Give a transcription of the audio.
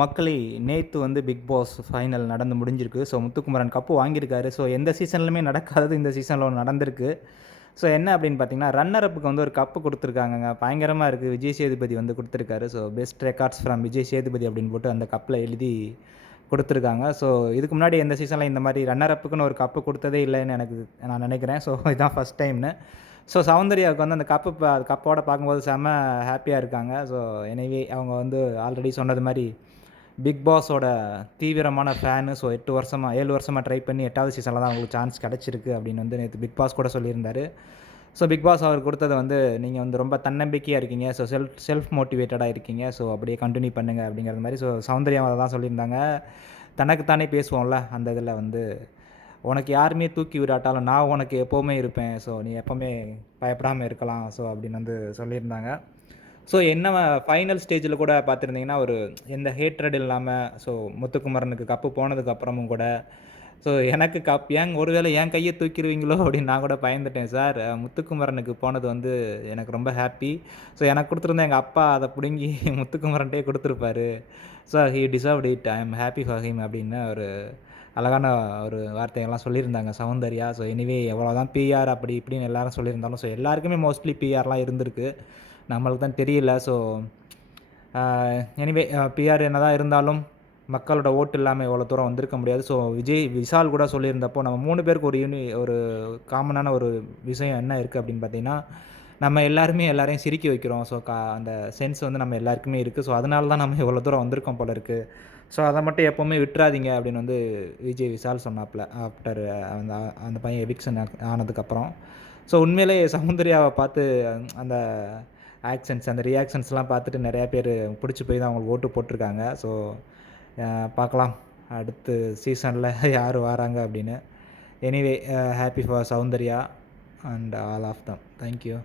மக்களே, நேத்து வந்து பிக் பாஸ் ஃபைனல் நடந்து முடிஞ்சிருக்கு. ஸோ, முத்துக்குமரன் கப்பு வாங்கியிருக்காரு. ஸோ, எந்த சீசன்லுமே நடக்காதது இந்த சீசன்ல ஒண்ணு நடந்திருக்கு. ஸோ, என்ன அப்படின்னு பார்த்தீங்கன்னா, ரன்னர் அப்புக்கு வந்து ஒரு கப்பு குடுத்துருக்காங்கங்க. பயங்கரமா இருக்கு. விஜய் சேதுபதி வந்து குடுத்துருக்காரு. So, best records from Vijay Sethupathi அப்படின்னு போட்டு அந்த கப்ல எழுதி குடுத்துருக்காங்க. ஸோ, இதுக்கு முன்னாடி எந்த சீசன்ல இந்த மாரி ரன்னர் அப்புக்குன்னு ஒரு கப்பு குடுத்ததே இல்லன்னு நான் நெனைக்கிறேன். ஸோ, இதான் ஃபர்ஸ்ட் டைம்னு. ஸோ, சௌந்தர்யாவுக்கு வந்து அந்த கப்போட பார்க்கும்போது செம்ம ஹேப்பியா இருக்காங்க. ஸோ, எனிவே அவங்க வந்து ஆல்ரெடி சொன்னது மாரி பிக் பாஸோட தீவிரமான ஃபேனு. ஸோ 7 வருஷமா ட்ரை பண்ணி 8வது சீசனில் தான் அவங்களுக்கு சான்ஸ் கிடச்சிருக்கு அப்படின்னு வந்து நேற்று பிக் பாஸ் கூட சொல்லியிருந்தாரு. ஸோ பிக் பாஸ் அவர் கொடுத்தது வந்து நீங்கள் வந்து ரொம்ப தன்னம்பிக்கையாக இருக்கீங்க. ஸோ செல்ஃப் மோட்டிவேட்டடாக இருக்கீங்க. ஸோ அப்படியே கண்டினியூ பண்ணுங்க அப்படிங்கிற மாதிரி. ஸோ சௌந்தர்யா அதை தான் சொல்லியிருந்தாங்க. தனக்குத்தானே பேசுவோம்ல அந்த இதில் வந்து, உனக்கு யாருமே தூக்கி விடாட்டாலும் நான் உனக்கு எப்போவுமே இருப்பேன். ஸோ நீ எப்போவுமே பயப்படாமல் இருக்கலாம். ஸோ அப்படின்னு வந்து சொல்லியிருந்தாங்க. ஸோ என்ன ஃபைனல் ஸ்டேஜில் கூட பார்த்துருந்தீங்கன்னா, ஒரு எந்த ஹேட்ரட் இல்லாமல், ஸோ முத்துக்குமரனுக்கு கப்பு போனதுக்கு அப்புறமும் கூட, ஸோ எனக்கு ஒருவேளை என் கையை தூக்கிடுவீங்களோ அப்படின்னு நான் கூட பயந்துட்டேன் சார். முத்துக்குமரனுக்கு போனது வந்து எனக்கு ரொம்ப ஹாப்பி. ஸோ எனக்கு கொடுத்துருந்தா எங்கள் அப்பா அதை பிடுங்கி முத்துக்குமரன்ட்டே கொடுத்துருப்பாரு. So he deserved it, I am happy for him அப்படின்னு ஒரு அழகான ஒரு வார்த்தைகள்லாம் சொல்லியிருந்தாங்க சௌந்தர்யா. ஸோ எனிவே எவ்வளோதான் பிஆர் அப்படி இப்படின்னு எல்லாரும் சொல்லியிருந்தாலும், ஸோ எல்லாருக்குமே மோஸ்ட்லி பிஆர்லாம் இருந்திருக்கு. நம்மளுக்கு தான் தெரியல. ஸோ எனிவே பிஆர் என்ன தான் இருந்தாலும் மக்களோட ஓட்டு இல்லாமல் இவ்வளோ தூரம் வந்திருக்க முடியாது. ஸோ விஷால் கூட சொல்லியிருந்தப்போ, நம்ம 3 பேருக்கு ஒரு காமனான ஒரு விஷயம் என்ன இருக்குது அப்படின்னு பார்த்தீங்கன்னா, நம்ம எல்லாருமே எல்லாரையும் சிரிக்க வைக்கிறோம். ஸோ அந்த சென்ஸ் வந்து நம்ம எல்லாருக்குமே இருக்குது. ஸோ அதனால தான் நம்ம இவ்வளோ தூரம் வந்திருக்கோம் போல இருக்குது. ஸோ அதை மட்டும் எப்போவுமே விட்டுறாதீங்க அப்படின்னு வந்து விஷால் சொன்னாப்புல ஆஃப்டர் அந்த அந்த பையன் எவிக்ஷன் ஆனதுக்கப்புறம். ஸோ உண்மையிலே சௌந்தர்யாவை பார்த்து அந்த அந்த ரியாக்ஷன்ஸ்லாம் பார்த்துட்டு நிறையா பேர் பிடிச்சி போய் தான் அவங்களுக்கு ஓட்டு போட்டிருக்காங்க. ஸோ பார்க்கலாம் அடுத்த சீசனில் யார் வராங்க அப்படின்னு. Anyway happy for Soundarya and all of them. Thank you.